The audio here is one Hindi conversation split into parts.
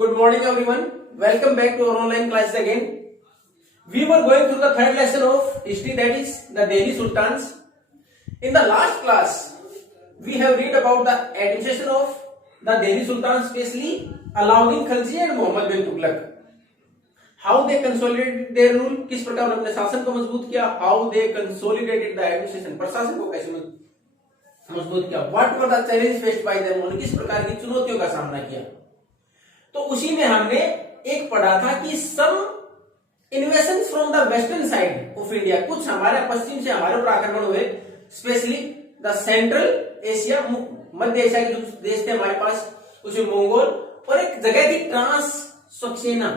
Good morning, everyone. Welcome back to our online class again. We were going through the third lesson of history, that is the Delhi Sultans. In the last class, we have read about the administration of the Delhi Sultans, especially Alauddin Khilji and Muhammad bin Tughlaq. How they consolidated their rule, किस प्रकार उन्होंने अपने शासन को मजबूत किया. How they consolidated the administration, प्रशासन को कैसे मजबूत किया. What were the challenges faced by them, उन्होंने किस प्रकार की चुनौतियों का सामना किया. तो उसी में हमने एक पढ़ा था कि some invasion from the western side of India, कुछ हमारे पश्चिम से हमारे ऊपर आक्रमण हुए, स्पेशली द सेंट्रल एशिया, मध्य एशिया के जो देश थे हमारे पास, उसमें मंगोल, और एक जगह थी ट्रांस सक्सेना.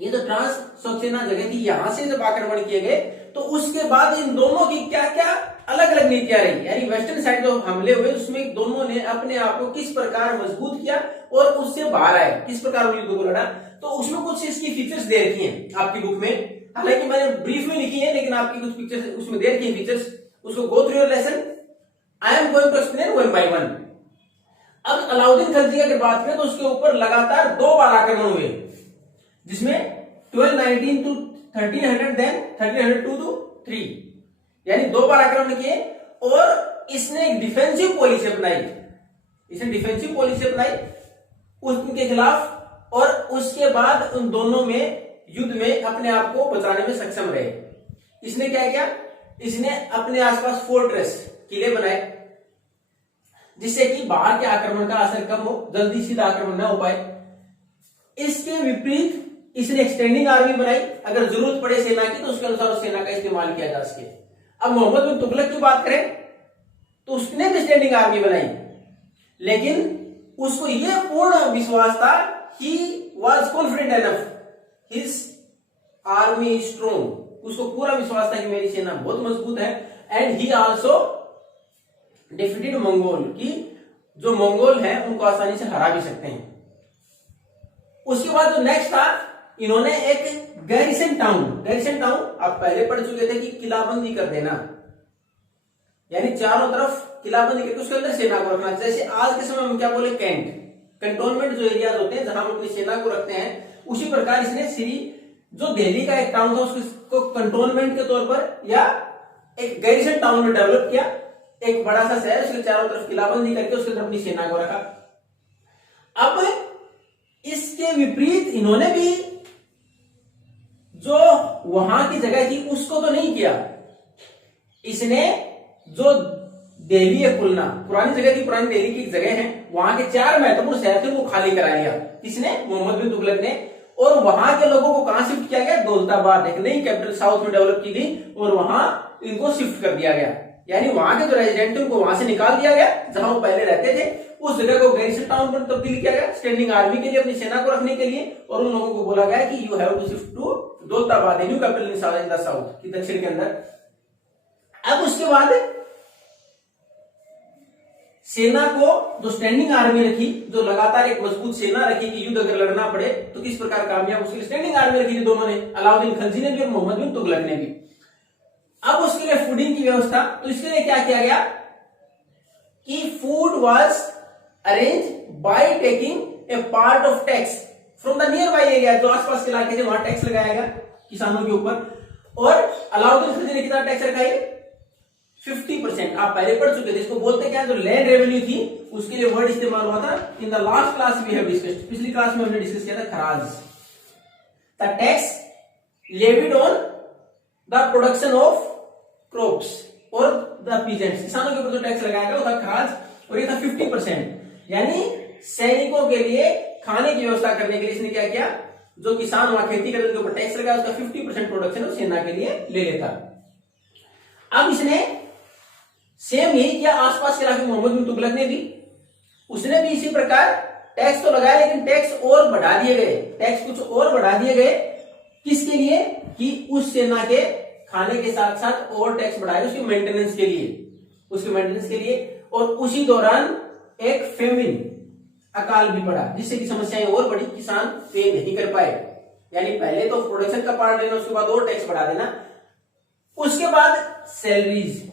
ये जो ट्रांस सक्सेना जगह थी, यहां से जब आक्रमण किए गए तो उसके बाद इन दोनों की क्या क्या अलग अलग नीतियां रही. यानी वेस्टर्न साइड जो हमले हुए उसमें दोनों ने अपने आप को किस प्रकार मजबूत किया और उससे बाहर आए, किस प्रकार युद्ध को लड़ा. तो उसमें कुछ इसकी फीचर्स दे रखी हैं आपकी बुक में, हालांकि मैंने ब्रीफ में लिखी है, लेकिन आपकी कुछ पिक्चर्स उसमें दे रखी है फीचर्स. उसको go through your lesson. I am going to explain one by one. अब अलाउद्दीन खिलजी की अगर बात करें तो उसके ऊपर लगातार 2 बार आक्रमण हुए, जिसमें 1219 to 1300, देन 1302 to 3, यानी 2 बार आक्रमण किए. और इसने एक डिफेंसिव पॉलिसी अपनाई, उनके खिलाफ, और उसके बाद उन दोनों में युद्ध में अपने आप को बचाने में सक्षम रहे. इसने क्या किया, इसने अपने आसपास फोर्ट्रेस, किले बनाए, जिससे कि बाहर के आक्रमण का असर कम हो, जल्दी सीधा आक्रमण न हो पाए. इसके विपरीत इसने एक्सटेंडिंग आर्मी बनाई, अगर जरूरत पड़े सेना की तो उसके अनुसार उस सेना का इस्तेमाल किया जा सके. अब मोहम्मद बिन तुगलक की बात करें तो उसने भी स्टैंडिंग आर्मी बनाई, लेकिन उसको यह पूर्ण विश्वास था, he was confident enough, his army strong, उसको पूरा विश्वास था कि मेरी सेना बहुत मजबूत है. And he also defeated Mongol, की जो मंगोल है उनको आसानी से हरा भी सकते हैं. उसके बाद जो नेक्स्ट था, इन्होंने एक गैरिसन टाउन आप पहले पढ़ चुके थे कि किलाबंदी कर देना, यानी चारों तरफ किलाबंदी करके उसके अंदर सेना को रखना. जैसे आज के समय में क्या बोले, कैंटोनमेंट जो एरियाज होते हैं जहां हम अपनी सेना को रखते हैं, उसी प्रकार इसने जो दिल्ली का एक टाउन था उसको कंटोनमेंट के तौर पर या एक गैरिसन टाउन में डेवलप किया. एक बड़ा सा शहर, उसके चारों तरफ किलाबंदी करके उसके अंदर अपनी सेना को रखा. अब इसके विपरीत इन्होंने भी जो वहां की जगह थी उसको तो नहीं किया. इसने जो दिल्ली है, खुलना पुरानी जगह थी, पुरानी दिल्ली की जगह है, वहां के 4 महत्वपूर्ण शहर थे वो खाली करा लिया. किसने, मोहम्मद बिन तुगलक ने. और वहां के लोगों को कहां शिफ्ट किया गया, दौलताबाद, एक नई कैपिटल साउथ में डेवलप की गई, और वहां इनको शिफ्ट कर दिया गया. यानी वहां के जो रेजिडेंट थे उनको वहां से निकाल दिया गया, जहां वो पहले रहते थे, उस जगह को गैरिसन टाउन पर तब्दील किया गया, स्टैंडिंग आर्मी के लिए, अपनी सेना को रखने के लिए. और उन लोगों को बोला गया कि you have to shift to Daulatabad, new capital in the south, की दक्षिण के अंदर. अब उसके बाद सेना को, जो स्टैंडिंग आर्मी रखी, जो लगातार एक मजबूत सेना रखी कि युद्ध अगर लड़ना पड़े तो किस प्रकार कामयाब, उसके लिए स्टैंडिंग आर्मी रखी थी दोनों ने, अलाउद्दीन खिलजी ने भी और मोहम्मद बिन तुगलक ने भी. अब उसके लिए फूडिंग की व्यवस्था, तो इसके लिए क्या किया गया कि food was arrange by taking a part of tax from the near by area, जो आसपास के इलाके थे वहां टैक्स लगाया गया किसानों के ऊपर. और अलाउद्दीन खिलजी ने कितना टैक्स रखा है, 50%. आप पहले पढ़ चुके थे, इसको बोलते क्या, जो लैंड रेवेन्यू थी उसके लिए वर्ड इस्तेमाल हुआ था. In the last class we have discussed, पिछली क्लास में हमने डिस्कस किया था खराज, the tax levied on the production of crops और द पीजेंट्स, किसानों के ऊपर जो टैक्स लगाया गया वो था खराज, और ये था 50%. यानी सैनिकों के लिए खाने की व्यवस्था करने के लिए इसने क्या किया, जो किसान वहां खेती करते उनके ऊपर टैक्स लगाया, उसका 50% प्रोडक्शन वो सेना के लिए ले लेता. अब इसने सेम यही किया आसपास के इलाके, मोहम्मद बिन तुगलक ने भी, उसने भी इसी प्रकार टैक्स तो लगाया, लेकिन टैक्स और बढ़ा दिए गए, टैक्स कुछ और बढ़ा दिए गए. किसके लिए, कि उस सेना के खाने के साथ साथ और टैक्स बढ़ाए उसके मेंटेनेंस के लिए, और उसी दौरान एक फेमिन, अकाल भी पड़ा, जिससे कि समस्याएं और बड़ी, किसान पे नहीं कर पाए. यानी पहले तो प्रोडक्शन का पार्ट लेना, उसके बाद और टैक्स बढ़ा देना. उसके बाद सैलरीज,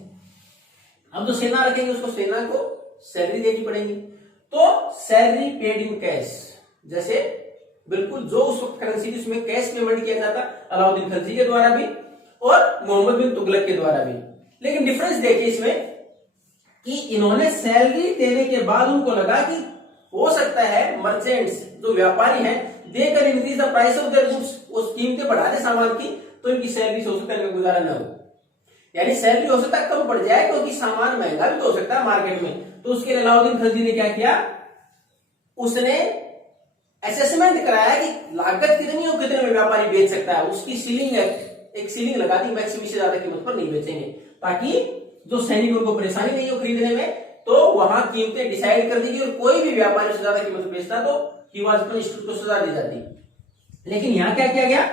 अब जो सेना रखेंगे उसको सेना को सैलरी देनी पड़ेगी, तो सैलरी पेड इन कैश, जैसे बिल्कुल जो उस वक्त करेंसी थी उसमें कैश पेमेंट किया जाता अलाउद्दीन खिलजी के द्वारा भी और मोहम्मद बिन तुगलक के द्वारा भी। लेकिन डिफरेंस देखिए इसमें कि इन्होंने सैलरी देने के बाद उनको लगा कि हो सकता है मर्चेंट्स जो व्यापारी हैं they can increase the price of their goods, उस कीमतें बढ़ा दे सामान की तो इनकी सैलरी से हो सकता है इनका गुजारा न हो, यानी सैलरी हो सकता है कम पड़ जाए क्योंकि सामान महंगा भी तो हो सकता है मार्केट में। तो उसके लिए अलाउद्दीन खिलजी ने क्या किया, उसने असेसमेंट कराया कि लागत कितनी और कितने में व्यापारी बेच सकता है, उसकी सीलिंग एक सीलिंग लगा दी, मैक्सिमम से ज्यादा कीमत पर नहीं बेचेंगे ताकि जो सैनिक उनको परेशानी नहीं हो खरीदने में, तो वहां कीमतें डिसाइड कर दी गई और कोई भी व्यापारी से ज्यादा कीमत बेचता तो ही वाज पनिश्ड, उसको सजा दी जाती। लेकिन यहां क्या किया गया,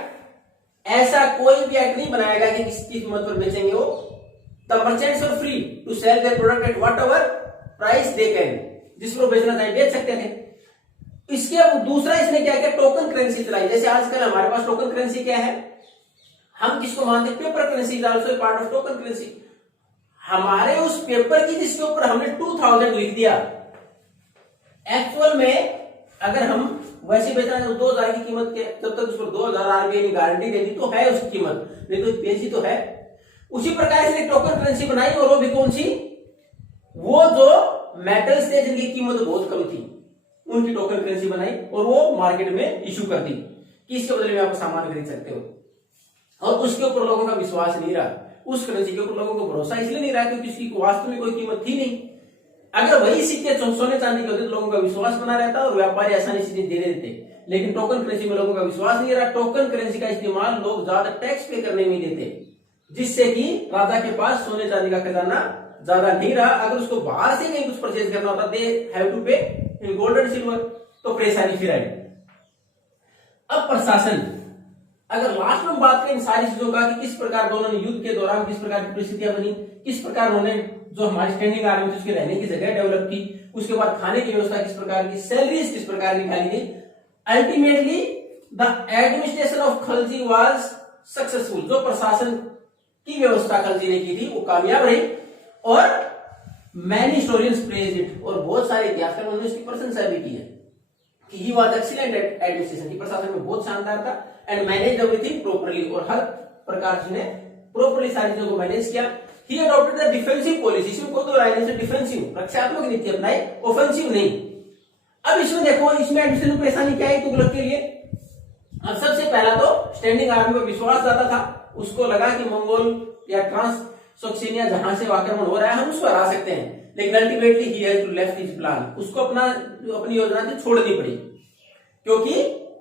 ऐसा कोई भी एक्ट नहीं बनाया गया कि किस कीमत पर बेचेंगे वो। The merchants are free to sell their product at whatever price they can, जिस पर बेचना चाहे बेच सकते थे। इसके दूसरा इसने क्या किया, टोकन करेंसी चलाई। जैसे आजकल हमारे पास टोकन करेंसी क्या है, हम किसको मानते हैं, paper currency is also part of token currency. हमारे उस पेपर की जिसके ऊपर हमने 2000 लिख दिया, एक्चुअल में अगर हम वैसे बेच रहे हैं तो 2000 की कीमत के, जब तक उस पर 2000 आरबीआई ने गारंटी दे दी तो है उसकी कीमत, नहीं तो पेशी तो है। उसी प्रकार से टोकन करेंसी बनाई और वो भी कौन सी, वो जो मेटल्स थे जिनकी कीमत बहुत कम थी उनकी टोकन करेंसी बनाई और वो मार्केट में इशू कर दी कि इसके बदले में आप सामान खरीद सकते हो। और उसके ऊपर लोगों का विश्वास नहीं रहा, उस करेंसी के ऊपर लोगों को भरोसा इसलिए नहीं रहा क्योंकि उसकी वास्तव में कोई कीमत थी नहीं। अगर वही सिक्के सोने चांदी के होते तो लोगों का विश्वास बना रहता और व्यापारी आसानी से दे देते। लेकिन टोकन करेंसी में लोगों का विश्वास नहीं रहा। टोकन करेंसी का इस्तेमाल लोग ज्यादा टैक्स पे करने में देते, जिससे कि राजा के पास सोने चांदी का खजाना ज्यादा नहीं रहा। अगर उसको बाहर से कहीं कुछ परचेज करना होता, दे हैव टू पे इन गोल्ड एंड सिल्वर, तो परेशानी फिर आई। अब प्रशासन, अगर लास्ट में बात करें इन सारी चीजों का कि किस प्रकार दोनों ने युद्ध के दौरान किस प्रकार की परिस्थितियां बनी, किस प्रकार उन्होंने जो हमारी स्टैंडिंग आर्मी थी उसके रहने की जगह डेवलप की, उसके बाद खाने की व्यवस्था किस प्रकार की, सैलरीज किस प्रकार निकाली गई, ultimately the administration of Khalji was successful. जो प्रशासन की व्यवस्था खलजी ने की थी वो कामयाब रही और मैनी हिस्टोरियंस प्रेज इट, और बहुत सारे इतिहासकारों ने उसकी प्रशंसा भी की है कि he was excellent at administration, की प्रशासन में बहुत शानदार था एंड मैनेज एवरीथिंग प्रॉपर्ली, और हर प्रकार से प्रॉपर्ली सारी चीजों को मैनेज किया। ही अडॉप्टेड द डिफेंसिव पॉलिसी, इसमें कोई दो राय से डिफेंसिव रक्षात्मक नीति अपनाई, ऑफेंसिव नहीं। अब इसमें देखो, इसमें एडमिनिस्ट्रेशन में परेशानी क्या है तुगलक के लिए। अब सबसे पहला तो स्टैंडिंग आर्मी पर विश्वास ज्यादा था, उसको लगा कि मंगोल या ट्रांससैक्सोनिया जहां से आक्रमण हो रहा है हम उसको हरा सकते हैं। लेकिन ultimately he has to left his plan, उसको अपनी योजना थी छोड़नी पड़ी क्योंकि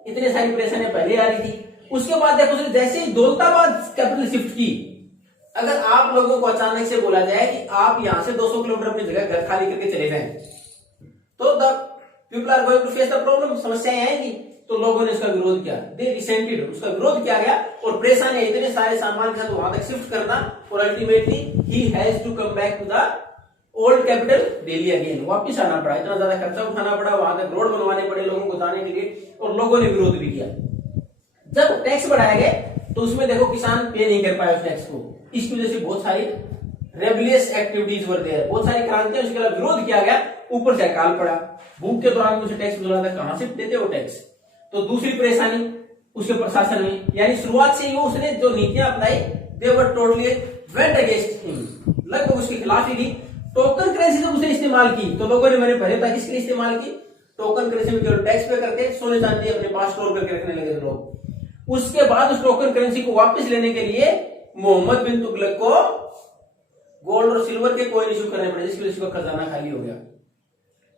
इतने सारी परेशानियां पहले आ रही थी। उसके बाद देखो जैसे ही दौलताबाद कैपिटल शिफ्ट की, अगर आप लोगों को अचानक से बोला जाए कि आप यहां से 200 किलोमीटर अपनी जगह घर खाली करके चले जाएं, तो the people are going to face the problem, समस्याएं आएंगी। तो लोगों ने उसका विरोध किया, दे रिसेंटेड, उसका विरोध किया गया और परेशानी इतने सारे सामान के साथ वहां तक शिफ्ट करना, और ultimately he has to come back to the old capital Delhi again, वापिस आना पड़ा, इतना ज्यादा खर्चा उठाना पड़ा, वहां तक रोड बनवाने पड़े लोगों को जाने के लिए, और लोगों ने विरोध भी किया। जब टैक्स बढ़ाए गए तो उसमें देखो किसान पे नहीं कर पाए उस टैक्स को, इसकी वजह से बहुत सारी रेबलियस एक्टिविटीज वर देयर, बहुत सारी क्रांतियां, उसके बाद विरोध किया गया, ऊपर से अकाल पड़ा, भूख के दौरान उसे टैक्स वसूला था, कहां से देते वो टैक्स। तो दूसरी परेशानी उसके प्रशासन में, यानी शुरुआत से ही उसने जो नीतियां अपनाई they were totally went against him, लगभग उसके खिलाफ ही थी। टोकन करेंसी जब उसने इस्तेमाल की तो लोगों ने मैंने पहले तक किसके लिए इस्तेमाल की, टोकन करेंसी में केवल टैक्स पे करके सोने चांदी अपने पास स्टोर करके रखने लगे थे लोग। उसके बाद उस टोकन करेंसी को वापस लेने के लिए मोहम्मद बिन तुगलक को गोल्ड और सिल्वर के कॉइन इशू करने पड़े, जिसकी वजह से खजाना खाली हो गया।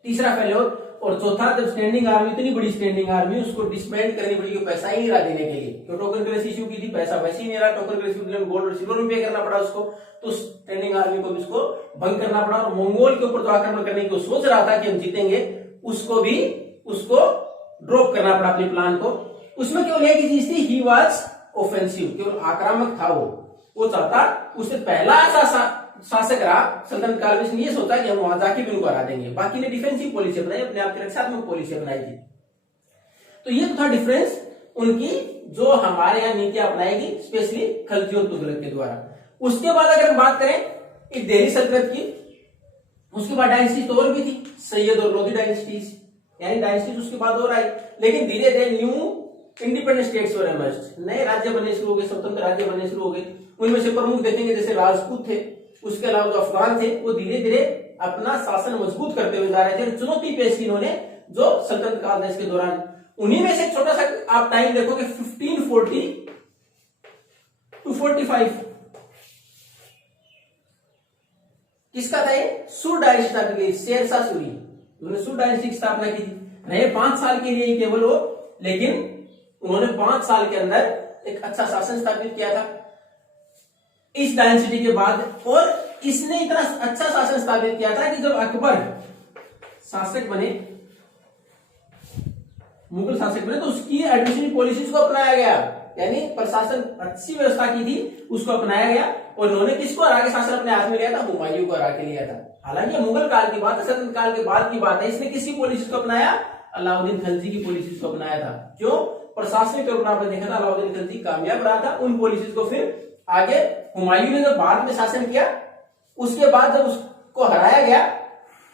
तीसरा फेल्योर। और चौथा, जब स्टैंडिंग आर्मी, इतनी बड़ी स्टैंडिंग आर्मी, उसको डिसबैंड करनी पड़ी, पैसा ही नहीं रहा देने के लिए, तो टोकन करेंसी इशू की थी, पैसा वैसे ही नहीं रहा, टोकन करेंसी गोल्ड और सिल्वर में पे करना पड़ा उसको, तो स्टैंडिंग आर्मी को भी उसको भंग करना पड़ा। और मंगोल के ऊपर जो आक्रमण करने की सोच रहा था कि हम जीतेंगे, उसको ड्रॉप करना पड़ा अपने प्लान को। उसमें केवल एक ही चीज थी, ही वाज ऑफेंसिव, केवल आक्रामक था वो चाहता, उससे पहला ऐसा शासक रहा सल्तनत काल में, इसने ये सोचा कि हम वहां जाके भी उनको हरा देंगे। बाकी ने डिफेंसिव पॉलिसी अपनाई, अपने आप की रक्षात्मक पॉलिसी अपनाई थी। तो ये तो था डिफरेंस उनकी, जो हमारे यहाँ नीतियां अपनाएगी स्पेशली खलजी और तुगलक के द्वारा। उसके बाद अगर हम बात करें दिल्ली सल्तनत की, उसके बाद डायनेस्टी तो और भी थी, सैयद और लोधी डायनेस्टीज, यानी डायनेस्टीज उसके बाद और आई, लेकिन धीरे धीरे new independent states were emerged, नए राज्य बनने शुरू हो गए, स्वतंत्र राज्य बनने शुरू हो गए। उनमें से प्रमुख देखेंगे जैसे राजपूत थे, उसके अलावा जो अफगान थे, वो धीरे धीरे अपना शासन मजबूत करते हुए जा रहे थे। चुनौती पेश की इन्होंने जो सल्तनत काल था इसके दौरान। उन्हीं में से छोटा सा आप टाइम देखोगे 1540 to 45 किसका था ये? सुर डायनेस्टी स्थापित की, शेरशाह सूरी, उन्होंने सुर डायनेस्टी की स्थापना की थी। रहे 5 साल के लिए ही केवल वो, लेकिन उन्होंने 5 साल के अंदर एक अच्छा शासन स्थापित किया था इस डायनेस्टी के बाद। और इसने इतना अच्छा शासन स्थापित किया था कि जब अकबर शासक बने, मुगल शासक बने, तो उसकी एडमिनिस्ट्रेटिव पॉलिसीज को अपनाया गया, यानी प्रशासन अच्छी व्यवस्था की थी उसको अपनाया गया। और उन्होंने किसको हरा के शासन अपने हाथ में लिया था? हुमायूं को हरा के लिया था। हालांकि मुगल काल की बात है, सल्तनत काल के बाद की बात है। इसने किसकी पॉलिसीज को अपनाया? अलाउद्दीन खिलजी की पॉलिसीज को अपनाया था। क्यों? प्रशासनिक तौर पर आपने देखा था अलाउद्दीन खिलजी कामयाब रहा था। उन पॉलिसीज को फिर आगे हुमायूं ने जब बाद में शासन किया, उसके बाद जब उसको हराया गया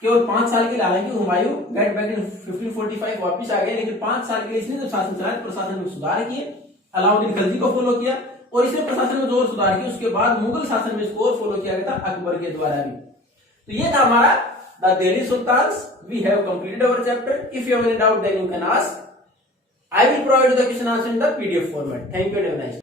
केवल 5 साल के लिए, हालांकि हुमायूं गेट बैक इन 1545 वापिस आ गए, लेकिन 5 साल के लिए इसने जब शासन चलाया, प्रशासन में सुधार किए, अलाउद्दीन खिलजी को फॉलो किया और इसने प्रशासन में जो और सुधार किए। उसके बाद मुगल शासन में इसको फॉलो किया गया था अकबर के द्वारा भी। तो ये था हमारा the Delhi sultans. We have completed our chapter. If you have any doubt then you can ask. I will provide you the question answer in the PDF format. Thank you and have a nice day.